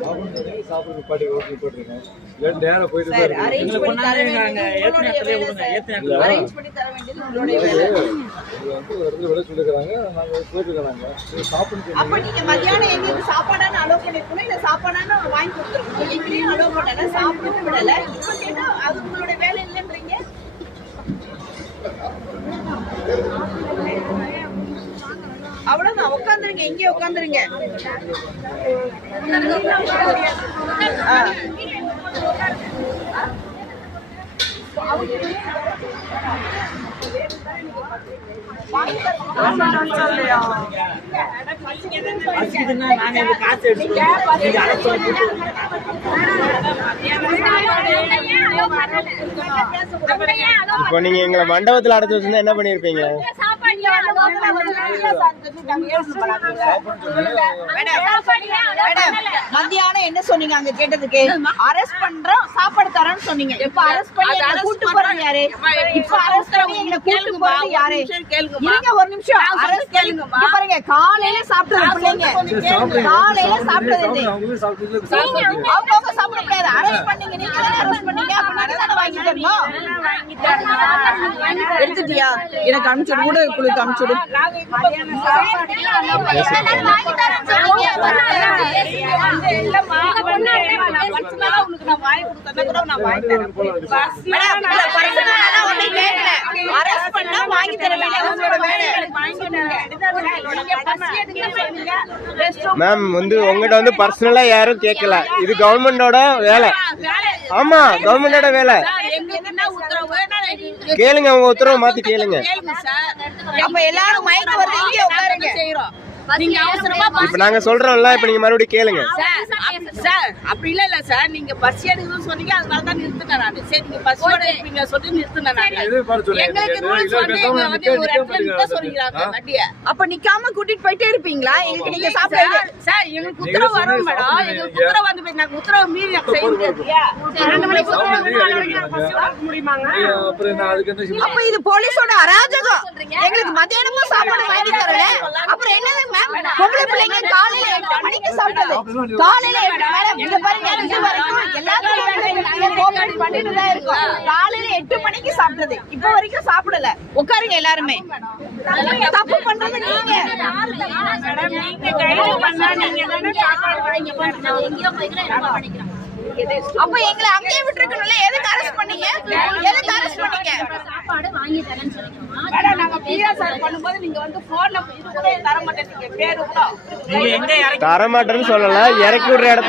சாப்பிட்டு பாட்டி ஓட்டி போட்டுருக்கேன். நேரம் போயிட்டு அரேஞ்ச் பண்ணி தர வேண்டியது விட சொல்லிக்கிறாங்க. நாங்கள் போட்டுக்கிறாங்க. அப்ப நீங்க மத்தியானம் எங்களுக்கு சாப்பாடான அலோவ் பண்ணிருக்கணும், இல்ல சாப்பாடான வாங்கி கொடுத்துருக்கணும். எங்களையும் அலோவ் பண்ணல, சாப்பிட்டு விடல. இப்ப கேட்டா அது உங்களோட வேலை இல்லைன்றீங்க. அவ்வளவுதான், உட்காந்துருங்க, இங்கே உட்காந்துருங்க. இப்போ நீங்க எங்களை மண்டபத்துல அடைச்சு வச்சிருந்தா என்ன பண்ணிருப்பீங்க? மத்தியானம் என்ன சொன்னீங்க? அங்க கேட்டதுக்கு அரெஸ்ட் பண்றோம், சாப்பாடு தரேன்னு சொன்னீங்க. இப்ப அரெஸ்ட் பண்ணி எங்களை கூட்டு போறது யாரு? இப்ப அரெஸ்ட் பண்ணி எங்களை கூட்டு போறது யாரு? இருங்க ஒரு நிமிஷம். அரெஸ்ட் கேளுங்க பாருங்க. காலையில சாப்பிடுற பிள்ளைங்க, காலையில சாப்பிடுறது அவங்க சாப்பிட முடியாது. அரெஸ்ட் பண்ணீங்க, நீங்க அரெஸ்ட் பண்ணீங்க. அப்ப நாங்க வாங்கி தரணும். எடுத்துட்டியா? எனக்கு அனுப்பிச்சுடு, கூட குழுக்கு அனுப்பிச்சுடு. மேம் வந்து உங்ககிட்ட வந்து பர்சனலா யாரும் கேட்கல. இது கவர்மெண்டோட வேலை. ஆமா, கவர்மெண்டோட வேலை. கேளுங்க, உங்க உத்தரவை மாத்தி கேளுங்க. அப்ப எல்லாரும் மைண்ட் வந்து இங்கே உட்காருங்க. நீங்க அவசரமா இப்ப நாங்க சொல்றோம்ல, இப்ப நீங்க மறுபடியும் கேளுங்க. சார் அப்படி இல்ல சார், நீங்க பஸ் எடுக்கணும்னு சொன்னீங்க, அதனால தான் நிறுத்துனேன் நான். சரி, நீங்க பஸ்ஸோட இருப்பீங்க சொல்லி நிறுத்துனேன் நான். எங்களுக்கு ரூல்ஸ் வந்து ஒரு இடத்துல நிறுத்த சொல்லிக்கிறாங்க வண்டியை. அப்ப நிக்காம கூட்டிட்டு போயிட்டே இருப்பீங்களா? எங்களுக்கு நீங்க சாப்பிடுங்க சார். எங்களுக்கு உத்தரவு வரும் மேடம். எங்களுக்கு உத்தரவு வந்து நாங்க உத்தரவு மீறி நாங்க செய்ய முடியாதுயா. 2 மணிக்கு முடியுமாங்க? அப்ப இது போலீஸோட அராஜகம். எங்களுக்கு மத்தியானமும் சாப்பாடு வாங்கி தரல. அப்புறம் என்னது மேம்? பொம்பளை பிள்ளைங்க காலையில 8 மணிக்கு சாப்பிட்டது. காலையில 8 மேடம் இங்க பாருங்க, இது வரைக்கும் எல்லாரும் நாங்க கோஆபரேட் பண்ணிட்டு தான் இருக்கோம். காலையில 8 மணிக்கு சாப்பிட்டது, இப்ப வரைக்கும் சாப்பிடல. உட்காருங்க எல்லாருமே. தப்பு பண்றது நீங்க. மேடம் நீங்க கைடு பண்ணா நீங்க தான சாப்பாடு வாங்கி போறீங்க. எங்கயோ போய்க்கிறேன், என்ன பண்ணிக்கிறேன். அப்ப எங்களை அங்கேயே விட்டுருக்கணும்ல. எதுக்கு அரெஸ்ட் பண்ணீங்க? எதுக்கு அரெஸ்ட் பண்ணீங்க? சாப்பாடு வாங்கி தரேன்னு சொல்லிக்கோமா. மேடம் நாங்க பிஎஸ்ஆர் பண்ணும்போது நீங்க வந்து போன்ல இது கூட தர மாட்டேங்க. பேரு கூட தர மாட்டேன்னு சொல்லல, இறக்கி விடுற இடத்துல